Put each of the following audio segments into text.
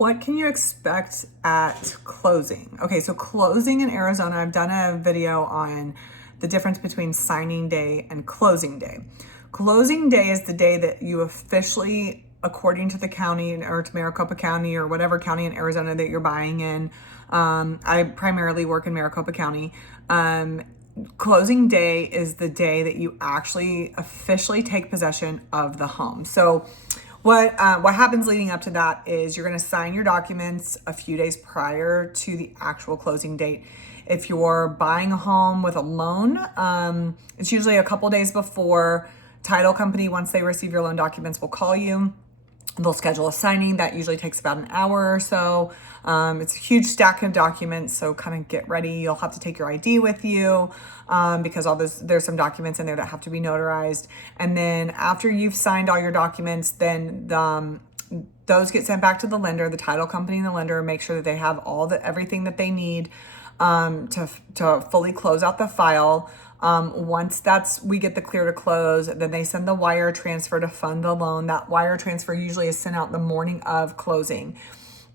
What can you expect at closing? Okay, so closing in Arizona, I've done a video on the difference between signing day and closing day. Closing day is the day that you officially, according to the county or to Maricopa County or whatever county in Arizona that you're buying in. I primarily work in Maricopa County. Closing day is the day that you actually officially take possession of the home. So what happens leading up to that is you're going to sign your documents a few days prior to the actual closing date. If you're buying a home with a loan, it's usually a couple days before. Title company, once they receive your loan documents, will call you. They'll schedule a signing. That usually takes about an hour or so. It's a huge stack of documents, so kind of get ready. You'll have to take your ID with you because there's some documents in there that have to be notarized. And then after you've signed all your documents, then those get sent back to the lender, the title company and the lender, make sure that they have everything that they need to fully close out the file. Once we get the clear to close, then they send the wire transfer to fund the loan. That wire transfer usually is sent out the morning of closing.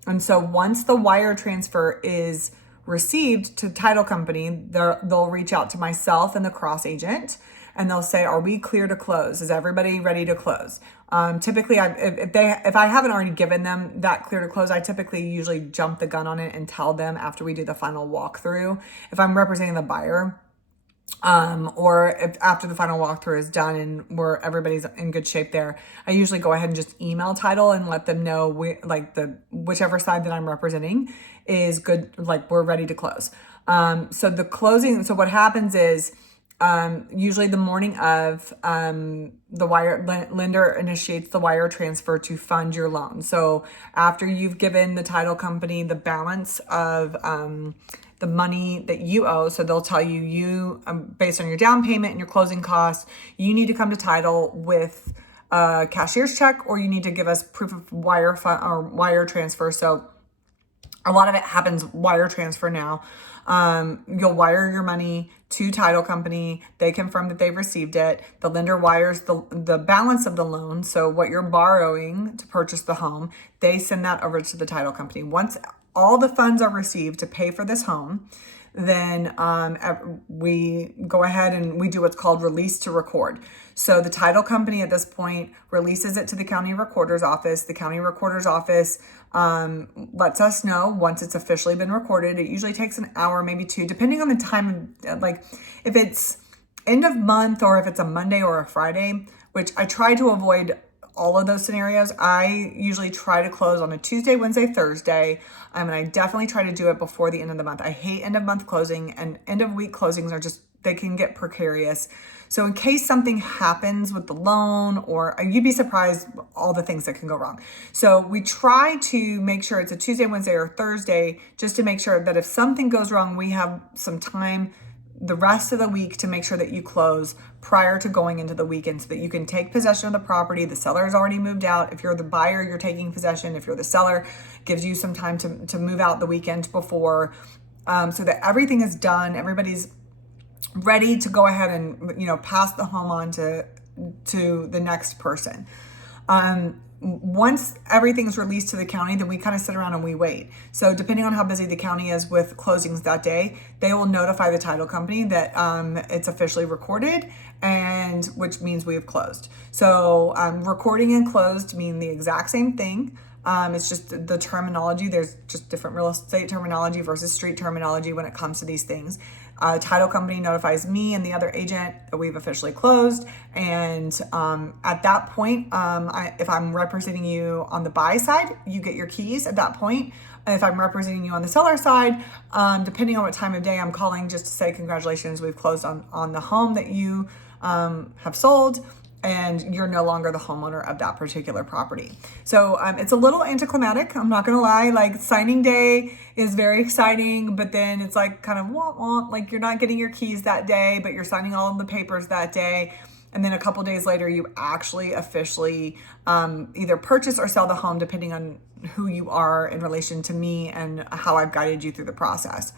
And so once the wire transfer is received to the title company, they'll reach out to myself and the cross agent, and they'll say, "Are we clear to close? Is everybody ready to close?" Typically, if I haven't already given them that clear to close, I typically usually jump the gun on it and tell them after we do the final walkthrough. If I'm representing the buyer, or if after the final walkthrough is done and everybody's in good shape there, I usually go ahead and just email title and let them know whichever side that I'm representing is good, like we're ready to close. So what happens is usually the morning of the lender initiates the wire transfer to fund your loan. So after you've given the title company the balance of the money that you owe, so they'll tell you based on your down payment and your closing costs, you need to come to title with a cashier's check, or you need to give us proof of wire transfer. So a lot of it happens wire transfer now. You'll wire your money to title company. They confirm that they've received it. The lender wires the balance of the loan, so what you're borrowing to purchase the home. They send that over to the title company. Once all the funds are received to pay for this home, then we go ahead and we do what's called release to record. So the title company at this point releases it to the county recorder's office. The county recorder's office lets us know once it's officially been recorded. It usually takes an hour, maybe two, depending on the time, like if it's end of month or if it's a Monday or a Friday, which I try to avoid all of those scenarios. I usually try to close on a Tuesday, Wednesday, Thursday. And I definitely try to do it before the end of the month. I hate end of month closing, and end of week closings they can get precarious. So in case something happens with the loan, or you'd be surprised all the things that can go wrong. So we try to make sure it's a Tuesday, Wednesday, or Thursday, just to make sure that if something goes wrong, we have some time the rest of the week to make sure that you close prior to going into the weekend, so that you can take possession of the property. The seller has already moved out. If you're the buyer, you're taking possession. If you're the seller, gives you some time to move out the weekend before, so that everything is done. Everybody's ready to go ahead and pass the home on to the next person. Once everything's released to the county, then we kind of sit around and we wait. So depending on how busy the county is with closings that day, they will notify the title company that it's officially recorded, and which means we have closed. So recording and closed mean the exact same thing. It's just the terminology. There's just different real estate terminology versus street terminology when it comes to these things. Title company notifies me and the other agent that we've officially closed. And at that point, if I'm representing you on the buy side, you get your keys at that point. If I'm representing you on the seller side, depending on what time of day I'm calling, just to say congratulations, we've closed on the home that you have sold, and you're no longer the homeowner of that particular property. So it's a little anticlimactic, I'm not gonna lie. Like, signing day is very exciting, but then it's like kind of like you're not getting your keys that day, but you're signing all of the papers that day. And then a couple days later, you actually officially either purchase or sell the home, depending on who you are in relation to me and how I've guided you through the process.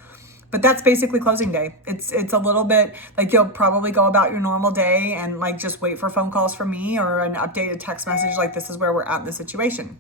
But that's basically closing day. It's a little bit like you'll probably go about your normal day and like just wait for phone calls from me or an updated text message like, this is where we're at in the situation.